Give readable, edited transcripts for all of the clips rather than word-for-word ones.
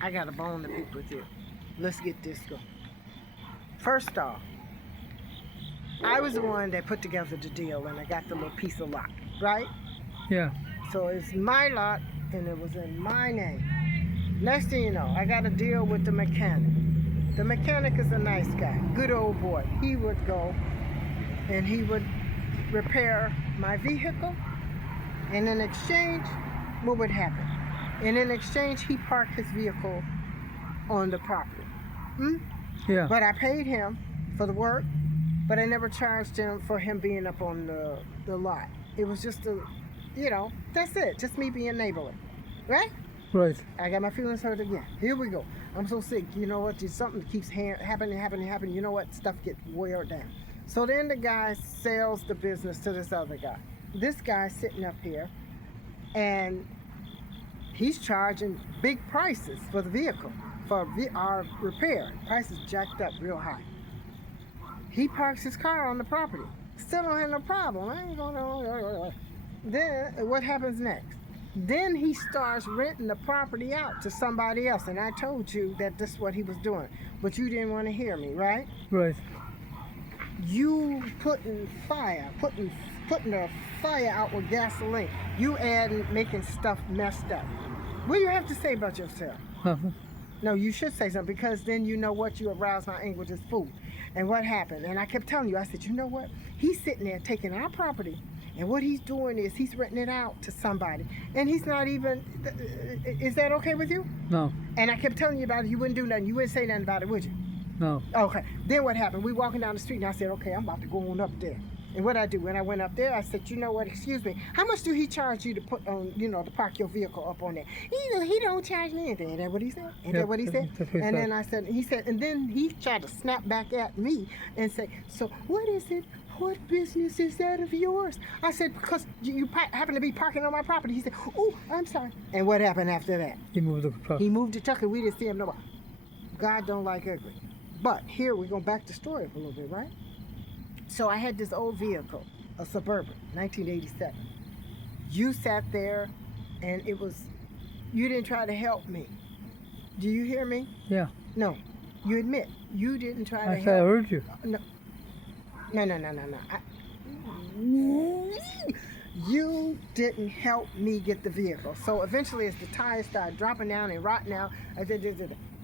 I got a bone to pick with you. Let's get this going. First off, I was the one that put together the deal and I got the little piece of lot, right? Yeah. So it's my lot and it was in my name. Next thing you know, I got a deal with the mechanic. The mechanic is a nice guy, good old boy. He would go and he would repair my vehicle, and in exchange, what would happen? And in exchange, he parked his vehicle on the property. Hmm? Yeah. But I paid him for the work, but I never charged him for him being up on the lot. It was just that's it, just me being neighborly, right? Right. I got my feelings hurt again. Here we go. I'm so sick. You know what? There's something that keeps happening. You know what? Stuff gets weared down. So then the guy sells the business to this other guy. This guy's sitting up here, and he's charging big prices for the vehicle, for our repair. Prices jacked up real high. He parks his car on the property. Still don't have no problem. I ain't going. Then what happens next? Then he starts renting the property out to somebody else. And I told you that this is what he was doing. But you didn't want to hear me, right? Right. You putting the fire out with gasoline. You adding, making stuff messed up. What do you have to say about yourself? Nothing. No, you should say something, because then you know what, you arouse my anger with this food. And what happened? And I kept telling you, I said, you know what? He's sitting there taking our property, and what he's doing is he's renting it out to somebody. And he's not even, is that okay with you? No. And I kept telling you about it, you wouldn't do nothing. You wouldn't say nothing about it, would you? No. Okay. Then what happened? We walking down the street, and I said, okay, I'm about to go on up there. And what I do, when I went up there, I said, you know what, excuse me, how much do he charge you to put on, to park your vehicle up on there? He don't charge me anything. Is that what he said? Is that what he said? And then I said, and then he tried to snap back at me and say, so what is it? What business is that of yours? I said, because you happen to be parking on my property. He said, oh, I'm sorry. And what happened after that? He moved the truck. He moved the truck, and we didn't see him no more. God don't like ugly. But here we're going back to story up a little bit, right? So I had this old vehicle, a Suburban, 1987. You sat there, and you didn't try to help me. Do you hear me? Yeah. No. You admit, you didn't try to I help. said I heard you. No. You didn't help me get the vehicle. So eventually, as the tires start dropping down and rotting out,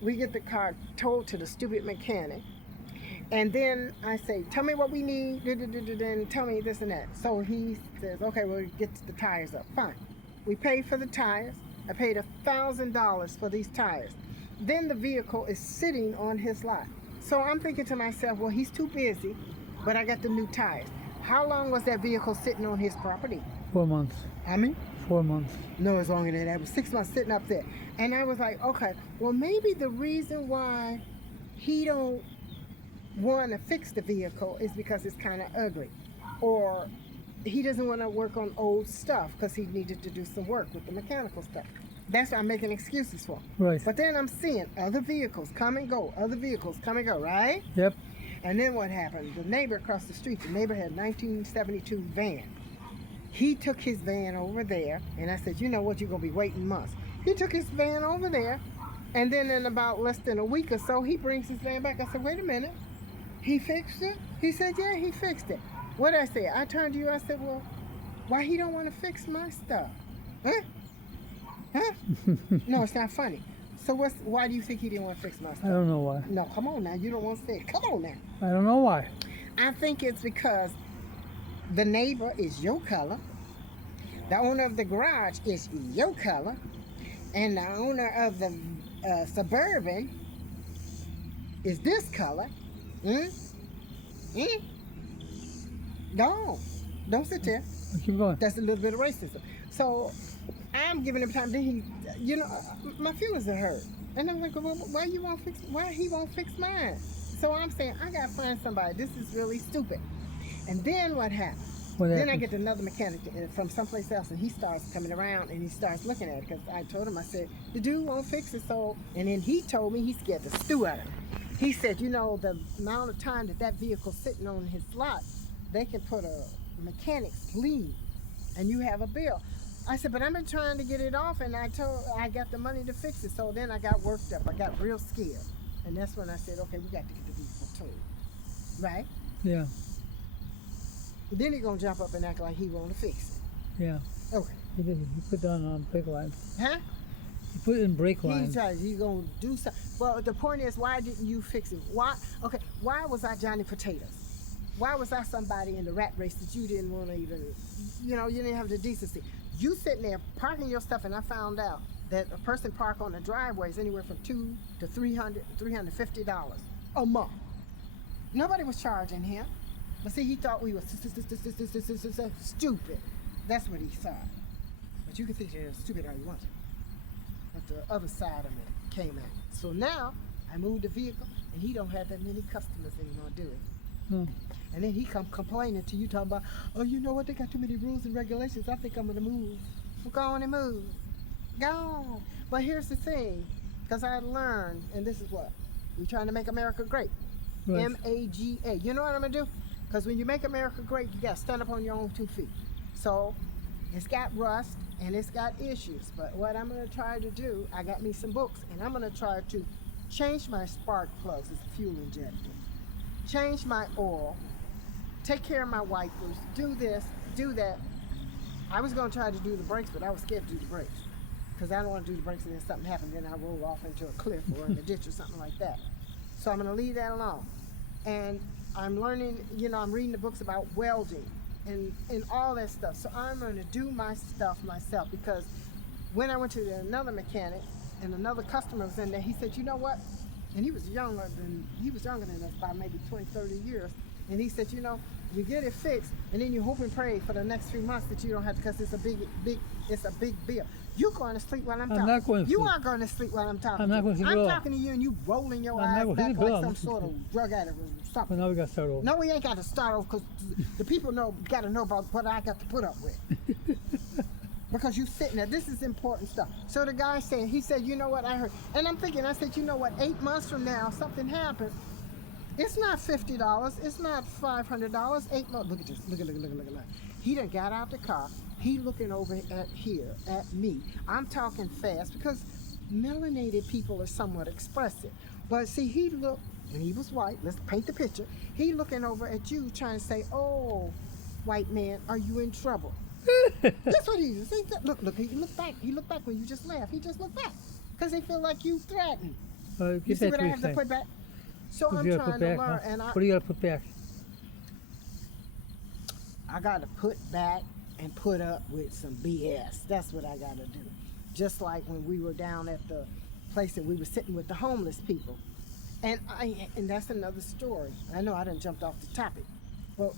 we get the car towed to the stupid mechanic. And then I say, tell me what we need, and tell me this and that. So he says, okay, we'll get the tires up. Fine. We paid for the tires. I paid $1,000 for these tires. Then the vehicle is sitting on his lot. So I'm thinking to myself, well, he's too busy, but I got the new tires. How long was that vehicle sitting on his property? 4 months. How many? 4 months. No, it's longer than that. It was 6 months sitting up there. And I was like, okay, well, maybe the reason why he don't want to fix the vehicle is because it's kind of ugly, or he doesn't want to work on old stuff because he needed to do some work with the mechanical stuff. That's what I'm making excuses for. Right. But then I'm seeing other vehicles come and go, right? Yep. And then what happened? The neighbor across the street, the neighbor had a 1972 van. He took his van over there, and I said, you know what, you're going to be waiting months. He took his van over there, and then in about less than a week or so, he brings his van back. I said, wait a minute. He fixed it? He said, yeah, he fixed it. What did I say? I turned to you, I said, well, why he don't want to fix my stuff? Huh? No, it's not funny. So why do you think he didn't want to fix my stuff? I don't know why. No, come on now. You don't want to say it. Come on now. I don't know why. I think it's because the neighbor is your color. The owner of the garage is your color. And the owner of the Suburban is this color. Don't sit there. Keep going. That's a little bit of racism. So I'm giving him time. Then my feelings are hurt, and I'm like, well, why he won't fix mine? So I'm saying I gotta find somebody. This is really stupid. And then what happened? Then I get another mechanic from someplace else, and he starts coming around and he starts looking at it, because I told him, I said, the dude won't fix it. So, and then he told me he scared the stew out of it. He said, the amount of time that vehicle's sitting on his lot, they can put a mechanic's lien, and you have a bill. I said, but I've been trying to get it off, and I got the money to fix it. So then I got worked up. I got real scared, and that's when I said, okay, we got to get the vehicle towed, right? Yeah. Then he gonna jump up and act like he want to fix Yeah. it. Okay, He put down on brake lines. huh? He put it in brake He lines. tries. He gonna do something. Well, the point is, why didn't you fix it? Why? Okay, why was I Johnny Potatoes? Why was I somebody in the rat race that you didn't want to even, you didn't have the decency? You sitting there parking your stuff, and I found out that a person park on the driveway is anywhere from $200 to $350 a month. Nobody was charging him, but see, he thought we were stupid. That's what he thought. But you can think they're stupid all you want to. But the other side of it came out. So now I moved the vehicle, and he don't have that many customers anymore, do he? No. And then he come complaining to you, talking about, oh, you know what? They got too many rules and regulations. I think I'm gonna move. Well, go on and move. Go on. But here's the thing, because I learned, and this is what we're trying to make America great. Right. MAGA. You know what I'm gonna do? Because when you make America great, you gotta stand up on your own 2 feet. So it's got rust and it's got issues. But what I'm gonna try to do, I got me some books, and I'm gonna try to change my spark plugs as a fuel injector, change my oil, take care of my wipers, do this, do that. I was gonna try to do the brakes, but I was scared to do the brakes because I don't want to do the brakes and then something happens, then I roll off into a cliff or in a ditch or something like that. So I'm gonna leave that alone. And I'm learning, I'm reading the books about welding and all that stuff. So I'm gonna do my stuff myself, because when I went to another mechanic and another customer was in there, he said, you know what? And he was younger than us by maybe 20, 30 years. And he said, you get it fixed, and then you hope and pray for the next 3 months that you don't have to, because it's a big bill. You're going to sleep while I'm talking. not going to You sleep. are going to sleep while I'm talking. I'm not going to sleep at I'm all. talking to you, and you rolling your I'm not eyes going to back sleep at like all. some sort of drug addict or something. Well, now we got to start over. No, we ain't got to start off, because the people got to know about what I got to put up with. Because you sitting there, this is important stuff. So the guy said, you know what, I heard. And I'm thinking, I said, you know what, 8 months from now, something happens. It's not $50, it's not $500, 8 months. Look at this, look. He done got out the car, he looking over at me. I'm talking fast, because melanated people are somewhat expressive. But see, he looked, and he was white, let's paint the picture. He looking over at you trying to say, oh, white man, are you in trouble? That's what he is. Look, he looked back. He looked back when you just laughed. He just looked back because they feel like you threatened. You Get see back what to I your have to thing. put back? So What I'm do you gotta trying put to back, learn, huh? and What do you got to put back? I got to put back and put up with some BS. That's what I got to do. Just like when we were down at the place that we were sitting with the homeless people, and that's another story. I know I done jumped off the topic, but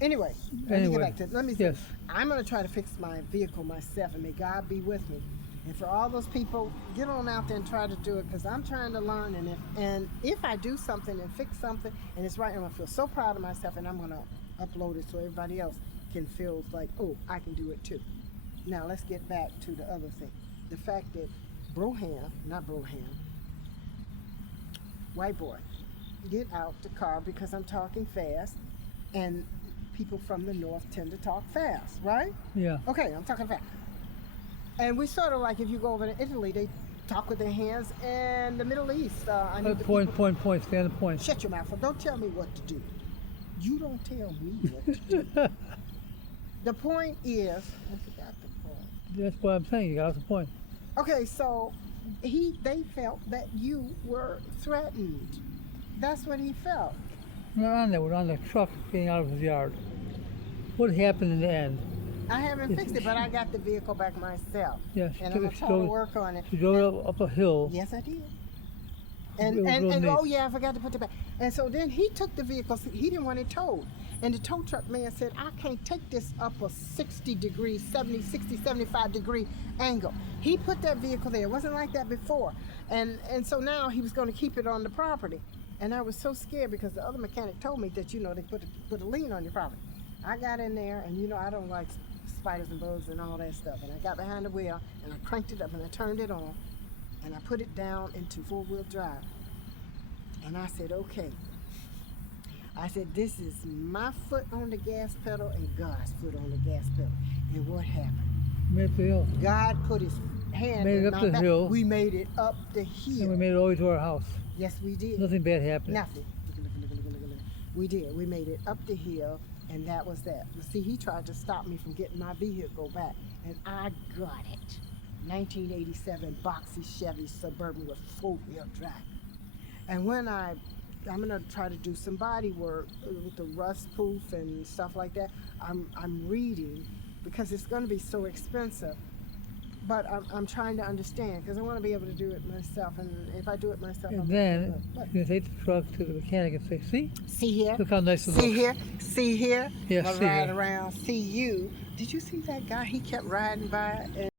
anyway, let me get back to it. Let me say, Yes. I'm going to try to fix my vehicle myself, and may God be with me. And for all those people, get on out there and try to do it, because I'm trying to learn. And if I do something and fix something and it's right, I'm going to feel so proud of myself, and I'm going to upload it so everybody else can feel like, oh, I can do it too. Now let's get back to the other thing. The fact that white boy, get out the car, because I'm talking fast, and people from the north tend to talk fast, right? Yeah. Okay, I'm talking fast. And we sort of like, if you go over to Italy, they talk with their hands, and the Middle East, I need the Point, people- point, stand the point. Shut your mouth. Don't tell me what to do. You don't tell me what to do. The point is, I forgot the point. That's what I'm saying. You got the point. Okay, so they felt that you were threatened. That's what he felt. We're on there. We're on the truck getting out of his yard. What happened in the end? I haven't fixed it, but I got the vehicle back myself. Yes. And I'm going to try to work on it. You drove up a hill. Yes, I did. It was real And neat. oh yeah, I forgot to put it back. And so then he took the vehicle. He didn't want it towed. And the tow truck man said, I can't take this up a 60 degree, 70, 60, 75 degree angle. He put that vehicle there. It wasn't like that before. And so now he was going to keep it on the property. And I was so scared, because the other mechanic told me that, they put a lien on your property. I got in there, and I don't like spiders and bugs and all that stuff. And I got behind the wheel, and I cranked it up, and I turned it on, and I put it down into 4-wheel drive. And I said, okay. I said, this is my foot on the gas pedal and God's foot on the gas pedal. And what happened? Made it up the hill. God put his hand Made it in up my the back. hill. We made it up the And hill. we made it all the way to our house. Yes, we did. Nothing bad happened. Nothing. Look. We did. We made it up the hill, and that was that. But see, he tried to stop me from getting my vehicle back, and I got it. 1987 boxy Chevy Suburban with 4-wheel drive. And when I'm gonna try to do some body work with the rust proof and stuff like that. I'm reading because it's gonna be so expensive. But I'm trying to understand because I want to be able to do it myself. And if I do it myself, And I'm then what? you're going to take the truck to the mechanic and say, see? See here. Look how nice it See looks. here. See here. Yeah, I see ride here. around. See you. Did you see that guy? He kept riding by. And